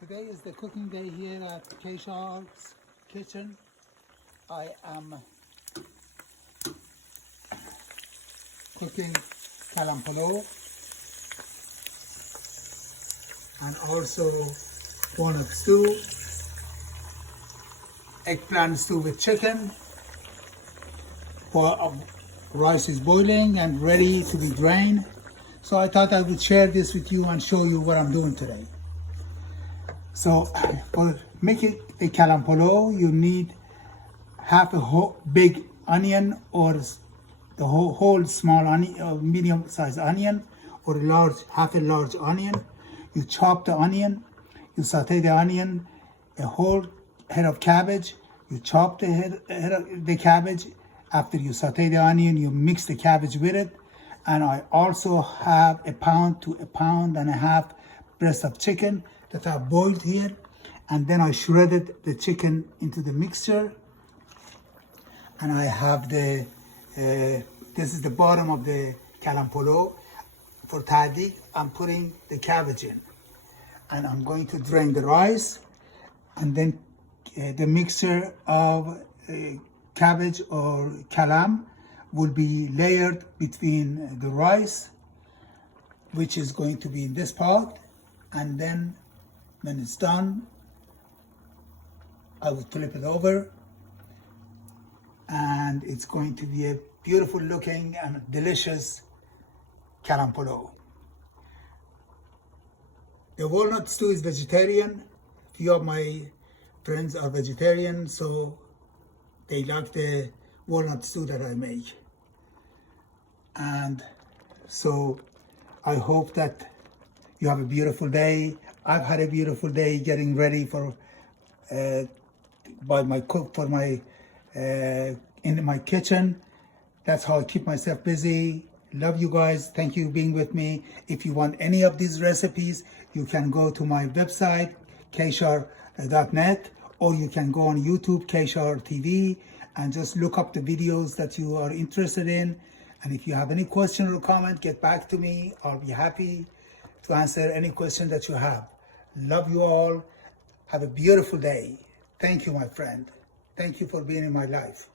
Today is the cooking day here at Kshar's kitchen. I am cooking kalam palo and also walnut stew, eggplant stew with chicken. Rice is boiling and ready to be drained. So I thought I would share this with you and show you what I'm doing today. So for making a kalam palo, you need half a big onion or the whole small onion, or medium sized onion, or half a large onion. You chop the onion, you saute the onion, a whole head of cabbage. You chop the head of the cabbage. After you saute the onion, you mix the cabbage with it. And I also have 1 pound to 1.5 pounds breast of chicken that I boiled here, and then I shredded the chicken into the mixture. And I have this is the bottom of the kalam palo. For tadi, I'm putting the cabbage in, and I'm going to drain the rice, and then the mixture of cabbage or kalam will be layered between the rice, which is going to be in this pot. And then when it's done, I will flip it over, and it's going to be a beautiful looking and delicious kalam palo. The walnut stew is vegetarian. Few of my friends are vegetarian, so they like the walnut stew that I make. And so I hope that you have a beautiful day. I've had a beautiful day getting ready for in my kitchen. That's how I keep myself busy. Love you guys. Thank you for being with me. If you want any of these recipes, you can go to my website, kshar.net, or you can go on YouTube, Kshar TV, and just look up the videos that you are interested in. And if you have any question or comment, get back to me. I'll be happy to answer any question that you have. Love you all. Have a beautiful day. Thank you, my friend. Thank you for being in my life.